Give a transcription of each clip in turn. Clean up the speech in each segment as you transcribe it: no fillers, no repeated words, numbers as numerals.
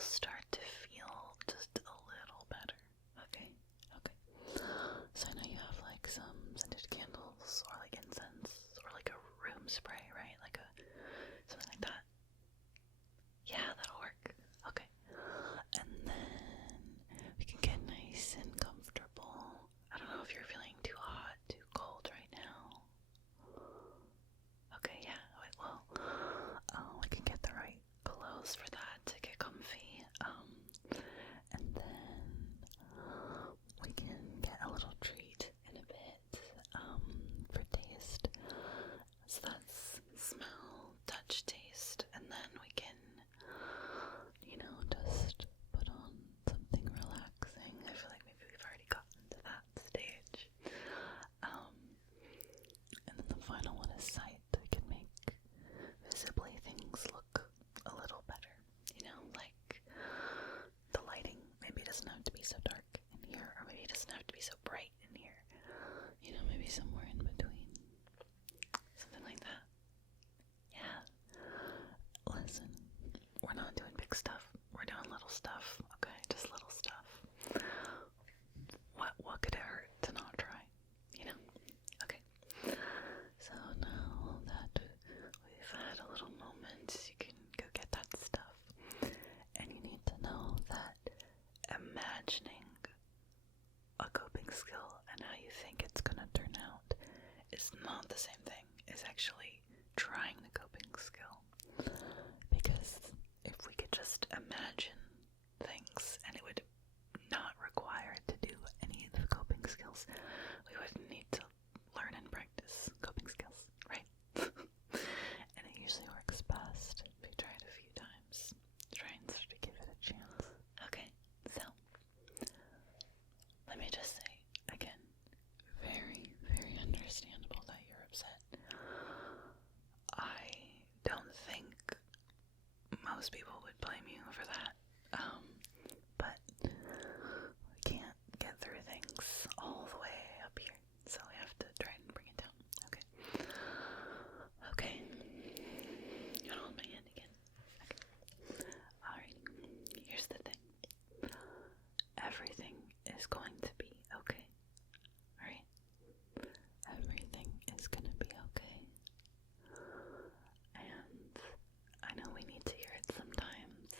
will start to feel just a little better. Okay? Okay. So I know you have like some scented candles or like incense or like a room spray, right? Like something like that. Yeah, that'll work. Okay. And then we can get nice and comfortable. I don't know if you're feeling too hot, too cold right now. Okay, yeah, well, we can get the right clothes for that to get comfy. And then we can get a little treat in a bit, for taste. So that's smell, touch, taste, and then we can, just put on something relaxing. I feel like maybe we've already gotten to that stage. And then the final one is sight. We can make visibly things look a little better. Like the lighting. Maybe it doesn't have to be so dark in here, or maybe it doesn't have to be so bright in here. Maybe somewhere in between. Something like that. Yeah. Listen, we're not doing big stuff. We're doing little stuff, okay? Just little stuff. What could it hurt to not try? Okay. So now that we've had a little moment, you can go get that stuff. And you need to know that imagining a coping skill and how you think it's gonna turn out is not the same thing as actually trying the coping skill. Because if we could just imagine things and it would not require to do any of the coping skills, we wouldn't need to learn and practice coping skills, right? And it usually works best if you try it a few times. Try and sort of give it a chance. Okay, so let me just say again, very, very understandable that you're upset. I don't think most people would blame you for that. But we can't get through things all the way up here, so we have to try and bring it down. Okay. Okay. You wanna hold my hand again? Okay. Alright. Here's the thing. Everything is going to be okay. Alright? Everything is gonna be okay. And I know we need to hear it sometimes.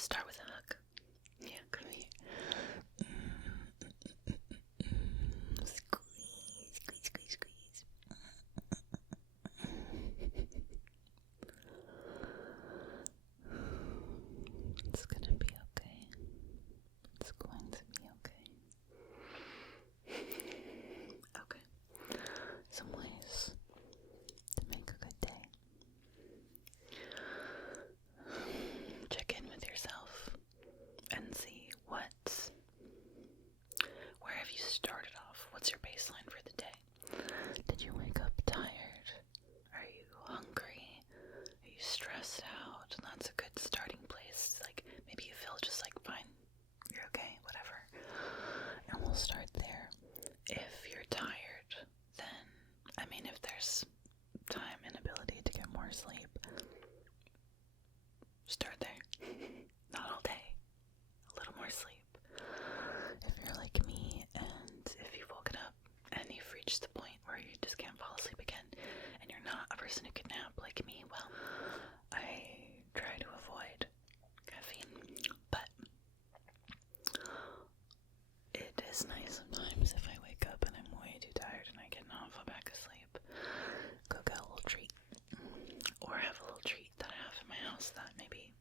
start with a hug. Yeah, come here. Squeeze, squeeze, squeeze, squeeze. It's gonna be okay. It's going to be okay. Okay. Some ways to make a good day. Check in with yourself and see where have you started off? What's your baseline for the day? Did you wake up tired? Are you hungry? Are you stressed out? And that's a good starting place. Like, maybe you feel just like fine, you're okay, whatever. And we'll start there. If you're tired, then, I mean, if there's time and ability to get more sleep, start there. Not all day. A little more sleep. If you're like me, and if you've woken up and you've reached the point where you just can't fall asleep again, and you're not a person who can nap like me, well, I try to avoid caffeine, but it is nice sometimes if I wake up and I'm way too tired and I cannot fall back asleep. Go get a little treat, or have a little treat that I have in my house that maybe,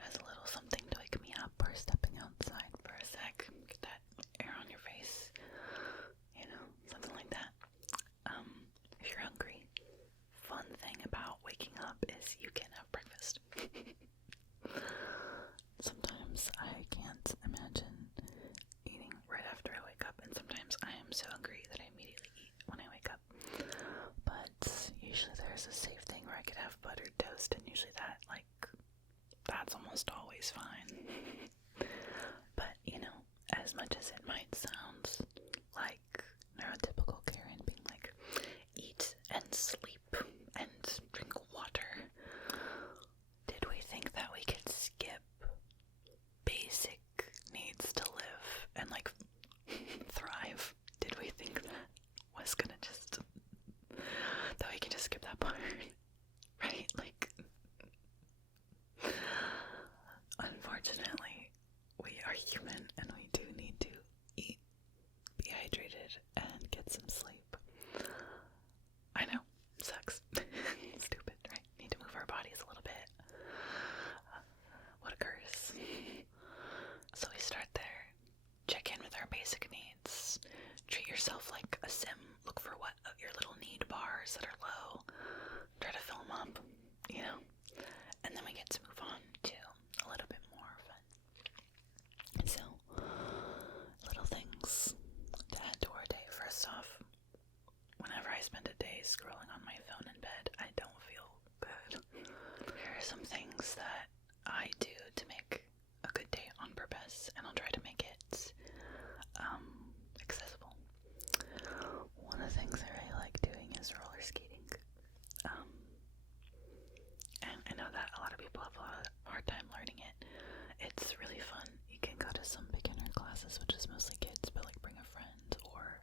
has a little something to wake me up, or stepping outside for a sec, get that air on your face, something like that. If you're hungry, fun thing about waking up is you can have breakfast. Sometimes I can't imagine eating right after I wake up, and sometimes I am so hungry that I immediately eat when I wake up. But usually there's a safe thing where I could have buttered toast, and usually that's almost always fine. But, as much as it might sound like neurotypical Karen being like, eat and sleep and drink water, did we think that we could skip basic needs to live and thrive? Did we think that was gonna that we could just skip that part? Right? Unfortunately, we are human and we do need to eat, be hydrated, and get some sleep. I know, sucks. Stupid, right? Need to move our bodies a little bit. What occurs? So we start there. Check in with our basic needs. Treat yourself like a sim. Look for your little need bars that are low. Try to fill them up, And then we get to move on to a little bit more fun. So, little things to add to our day. First off, whenever I spend a day scrolling on my phone in bed, I don't feel good. Here are some things that I do to make a good day on purpose, and I'll try to make it accessible. One of the things I really like doing is roller skating. And I know that a lot of people have a hard time learning it. It's really fun. You can go to some beginner classes, which is mostly kids, but bring a friend or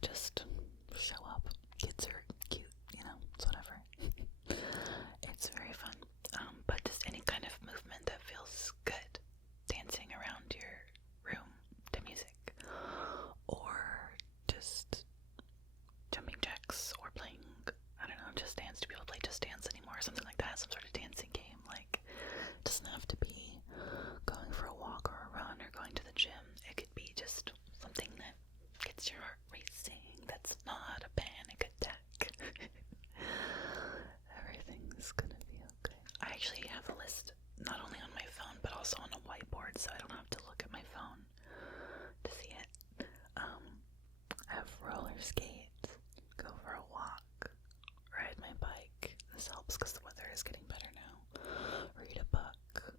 just show up. Kids are cute, it's whatever. It's very fun. But just any kind of movement that feels good. Dancing around your room to music, or just jumping jacks, or playing, I don't know, Just Dance. Do people play Just Dance anymore, or something like that? Some sort of dancing game. It doesn't have to be going for a walk or a run or going to the gym. It could be just something that gets your heart racing, that's not a panic attack. Everything's gonna be okay. I actually have a list, not only on my phone, but also on a whiteboard, so I don't have to look at my phone to see it. I have roller skates, go for a walk, ride my bike. This helps because the weather is getting better now. Read a book,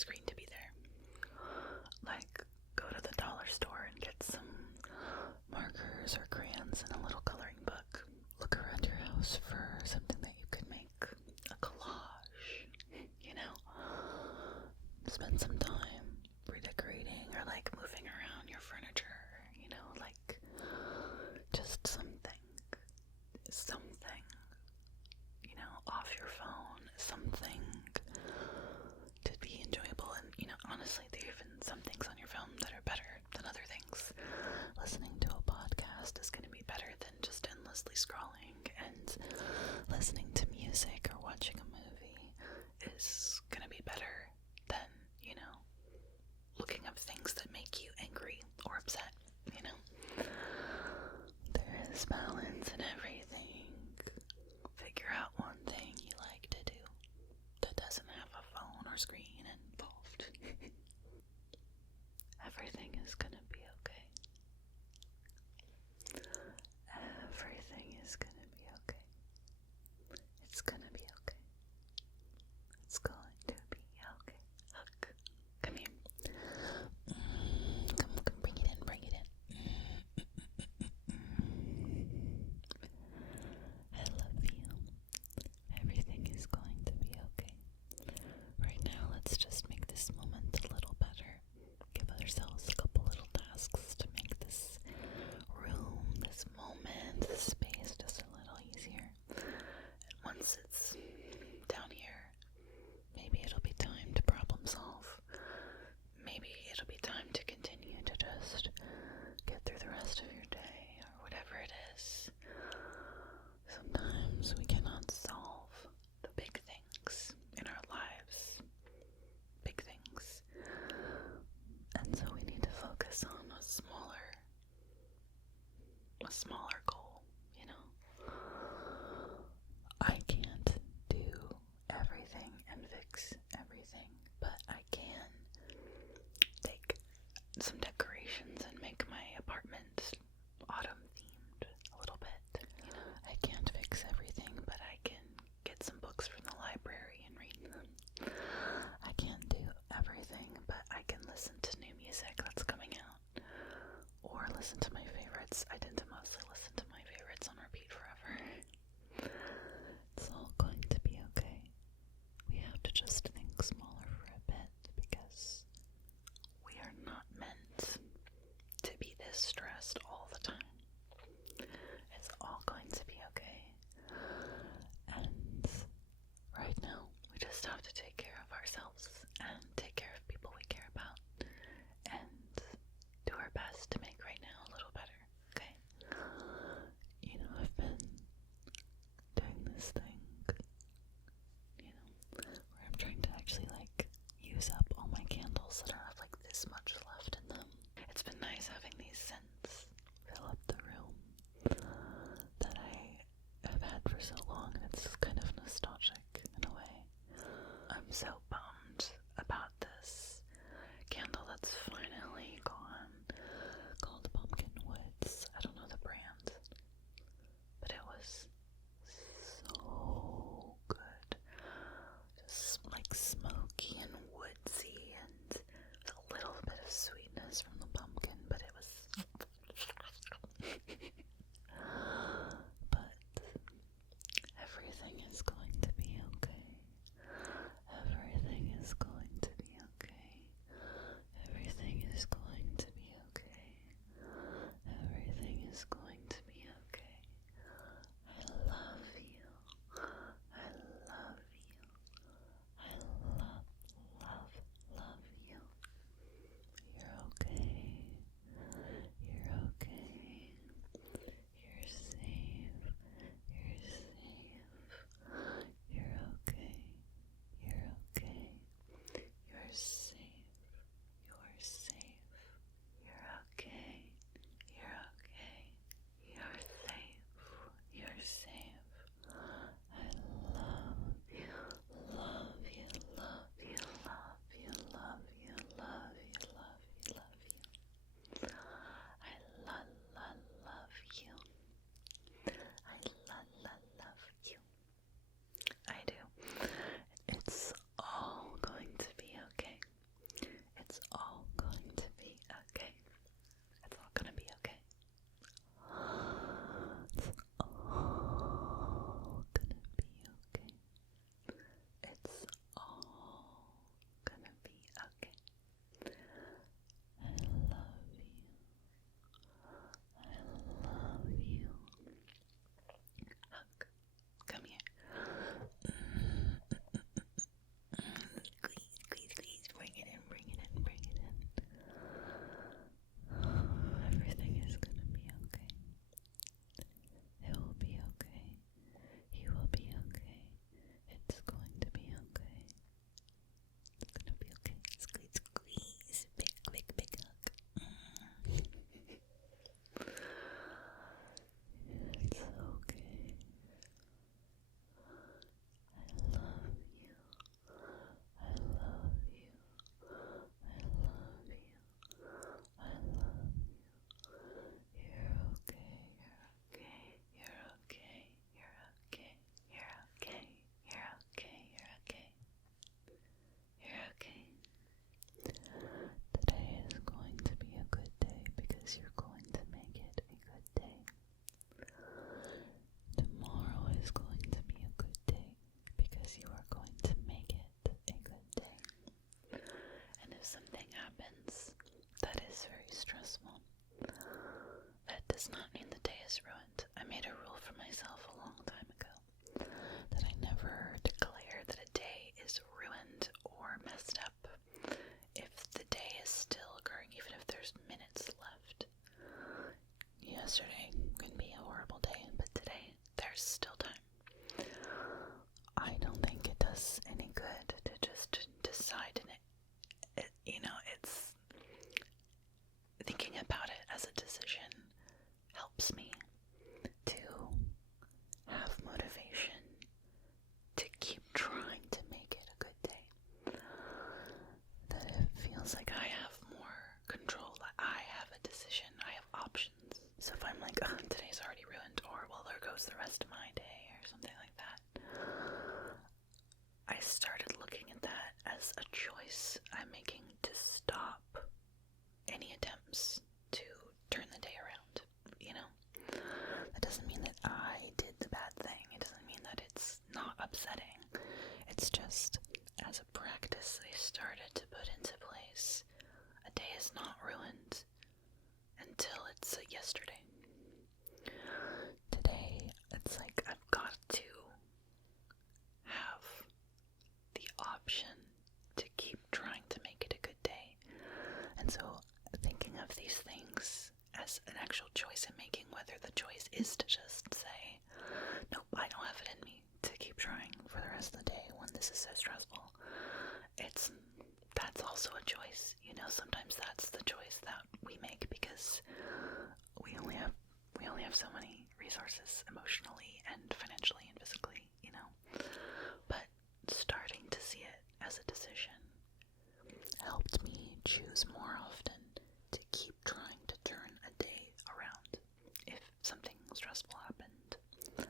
screen to be there. Like, go to the dollar store and get some markers or crayons and a little coloring book. Look around your house for something that you could make a collage, you know? Spend some time redecorating or like moving around your furniture, you know, like just something, you know, off your phone, something to be enjoyable. And, you know, honestly, there are even some things on your phone that are better than other things. Listening to a podcast is going to be better than just endlessly scrolling, and listening to music or watching a movie is going to be better than, you know, looking up things that make you angry or upset, you know. There is balance in everything. Figure out one thing you like to do that doesn't have a phone or screen involved. Everything is gonna be okay. Everything is gonna be okay. It's gonna be okay. It's going to be okay. Look. Come here. Come, bring it in, bring it in. I love you. Everything is going to be okay. Right now, let's just make this moment a little better. Give ourselves a couple little tasks to make this room, this moment, this space just a little easier. And once it's down here, maybe it'll be time to problem solve. Maybe it'll be time to continue to just get through the rest of your day or whatever it is. Sometimes we cannot solve the big things in our lives. Big things. And so we need to focus on a smaller goal, you know. I can't do everything and fix everything, but I can take some decorations and make my apartment autumn themed a little bit. You know, I can't fix everything, but I can get some books from the library and read them. I can't do everything, but I can listen to new music that's coming out, or listen to my favorites. I tend to mostly listen to my favorites on repeat forever. It's all going to be okay. We have to just think smaller for a bit, because we are not meant to be this stressed all the time. It's all going to be okay. And right now, we just have to take care of ourselves and take care of people we care about, and do our best to make right now a little better, okay? You know, I've been doing this thing, you know, where I'm trying to actually like use up all my candles that have like this much left in them. It's been nice having these scents fill up the room that I have had for so long, and it's kind of nostalgic in a way. I'm so bummed about this candle that's finally gone, called Pumpkin Woods. I don't know the brand, but it was so good. Just like smoky and woodsy, and with a little bit of sweetness from the pumpkin, but it was but everything is going to be okay. Everything is very stressful. That does not mean the day is ruined. I made a rule for myself a long time ago that I never declare that a day is ruined or messed up if the day is still occurring, even if there's minutes left. Yesterday can be a horrible day, but today there's still time. I don't think it does any good to just decide in it. It's thinking about it as a decision helps me to have motivation to keep trying to make it a good day. That it feels like I have more control, that I have a decision, I have options. So if I'm like, oh, today's already ruined, or well, there goes the rest of my day, or something like that, I started looking at that as a choice I'm making to stop any attempts to turn the day around, That doesn't mean that I did the bad thing. It doesn't mean that it's not upsetting. It's just, as a practice I started to put into place, a day is not ruined until it's yesterday. Today, it's like I've got to have the option to keep trying to make it a good day. And so thinking of these things as an actual choice I'm making, whether the choice is to just say, nope, I don't have it in me to keep trying for the rest of the day when this is so stressful. That's also a choice. Sometimes that's the choice that we make because we only have so many resources emotionally and financially and physically, But starting to see it as a decision helped me choose more often to keep trying to turn a day around if something stressful happened.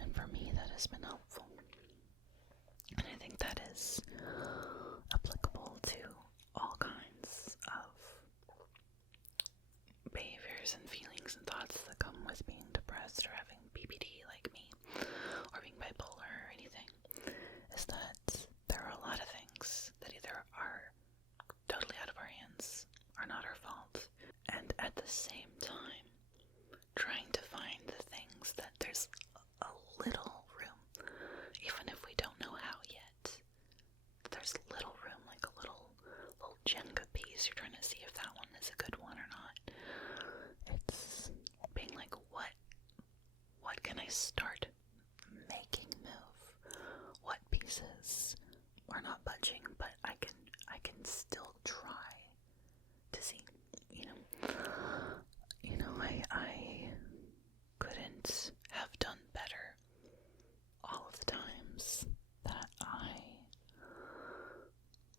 And for me, that has been helpful. And I think that is applicable to all kinds of behaviors and feelings and thoughts that come with being depressed or having BPD like me, or being bipolar or anything, is that there are a lot of things that either are totally out of our hands or not our fault, and at the same time trying to find the things that there's a little room, even if we don't know how yet, there's little room, like a little Jenga piece. You're trying to see if that one is a good one or not. It's being like, what can I start making move? What pieces are not budging, but I can still try to see, I couldn't have done better all of the times that I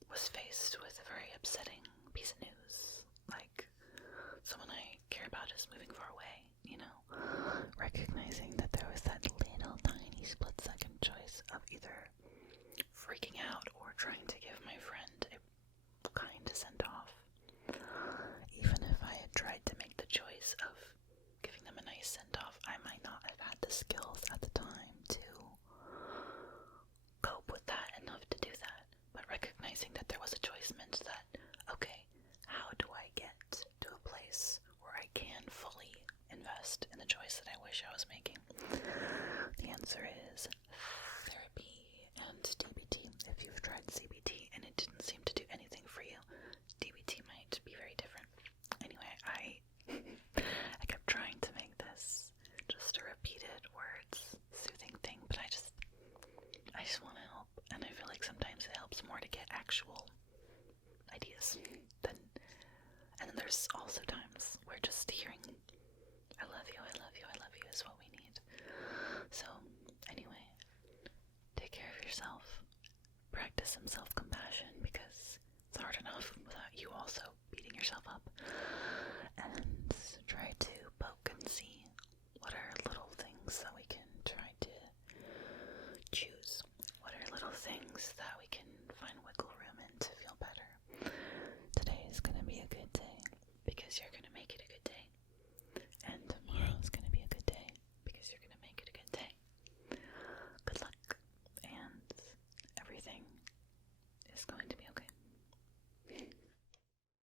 was faced with a very upsetting piece of news, like someone I care about is moving far away, recognizing that there was that little tiny split-second choice of either freaking out or trying to give my friend a kind send-off. Even if I had tried to make the choice of giving them a nice send-off, I might not have had the skills at the time to cope with that enough to do that. But recognizing that there was a choice meant that, okay, how do I get to a place where I can fully invest in the choice that I wish I was making? The answer is therapy and DBT. If you've tried CBT and it didn't seem to do anything for you, DBT might be very different. Anyway, I kept trying to make this just a repeated words soothing thing, but I just want to help, and I feel like sometimes it helps more to get actual ideas than, and then there's also times where just hearing I love you, I love you, I love you is what we need. So anyway, take care of yourself, practice some self-compassion, because it's hard enough without you also beating yourself up,